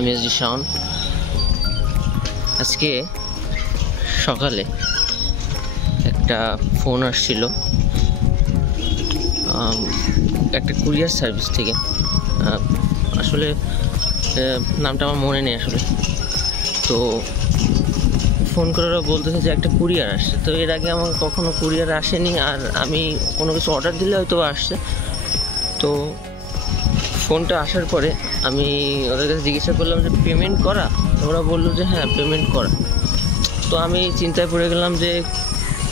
আমি আছি শাওন। আজকে সকালে একটা ফোন আসছিল একটা কুরিয়ার সার্ভিস থেকে। আসলে নামটা আমার মনে নেই আসলে। তো ফোন করে ওরা বলতেছে যে একটা কুরিয়ার আসছে। তো এর আগে আমার কখনো কুরিয়ার আসেনি, আর আমি কোনো কিছু অর্ডার দিলে হয়তো আসছে। তো ফোনটা আসার পরে আমি ওদের কাছে জিজ্ঞাসা করলাম যে পেমেন্ট করা। ওরা বললো যে হ্যাঁ পেমেন্ট করা। তো আমি চিন্তায় পড়ে গেলাম যে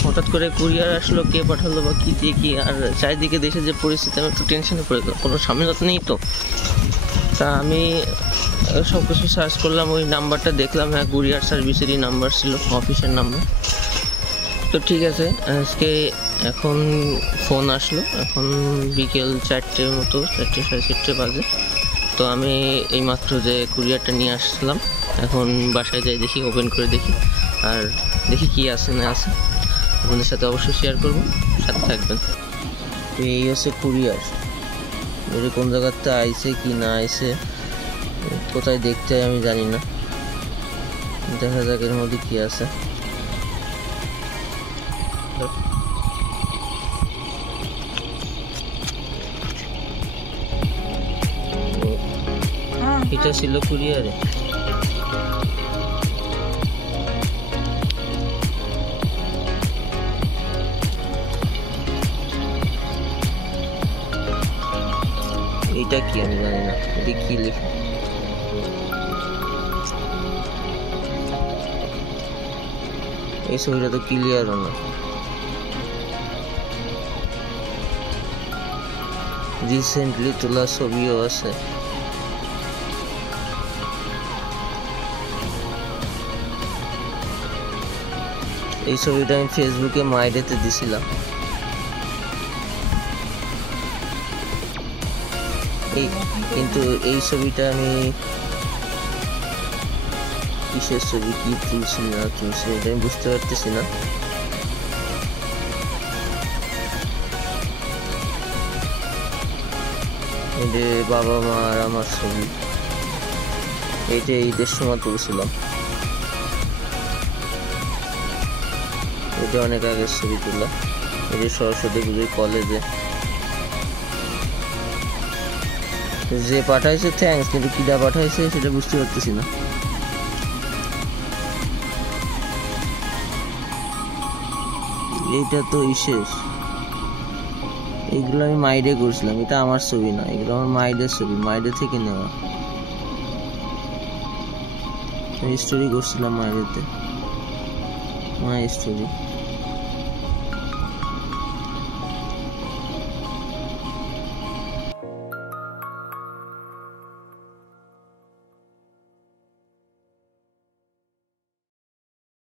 হঠাৎ করে কুরিয়ার আসলো, কে পাঠালো বা কী দিয়ে কী। আর চারিদিকে দেশের যে পরিস্থিতি, আমি একটু টেনশনে পড়ে গেলাম, কোনো ঝামেলা নেই তো। তা আমি সব কিছু সার্চ করলাম, ওই নাম্বারটা দেখলাম, হ্যাঁ কুরিয়ার সার্ভিসেরই নাম্বার ছিল, অফিসের নাম্বার। তো ঠিক আছে, আজকে এখন ফোন আসলো, এখন বিকেল 4টের মতো, 4টে সাড়ে 4টে বাজে। তো আমি এইমাত্র যে কুরিয়ারটা নিয়ে আসলাম, এখন বাসায় যাই, দেখি ওপেন করে দেখি, আর দেখি কি আছে না আছে। আপনাদের সাথে অবশ্যই শেয়ার করবো, সাথে থাকবেন। তো এই হচ্ছে কুরিয়ার, এটা কোন জায়গাতে আইছে কি না আইছে, কোথায় দেখতে হয় আমি জানি না। দেখা যাক এর মধ্যে কি আছে। এটা ছিল কুরিয়ারে। এটা কি আমি জানি না, এটা কি লেখা। এই ছবিটা তো ক্লিয়ারও না। রিসেন্টলি তোলা ছবিও আছে। এই ছবিটা আমি ফেসবুকে মাইডেতে দিছিলাম। কিন্তু এই ছবিটা আমি কিসের ছবি, কি তুলছি না তুলছি এটা আমি বুঝতে পারতেছি না। এটা বাবা মা আর আমার ছবি, এইটা ঈদের সময় তুলছিলাম। এটা অনেক আগের ছবি তোলা, এটা সরস্বতী পুজোর কলেজে। যে পাঠাইছে থ্যাঙ্কস, কিন্তু কিটা পাঠাইছে সেটা বুঝতে পারতেছি না। এইটা তো শেষ। এইগুলো আমি মাইডে করছিলাম, এটা আমার ছবি না, এগুলো আমার মাইডের ছবি, মাইডে থেকে নেওয়া। স্টোরি করছিলাম মাইডেতে, মাই স্টোরি।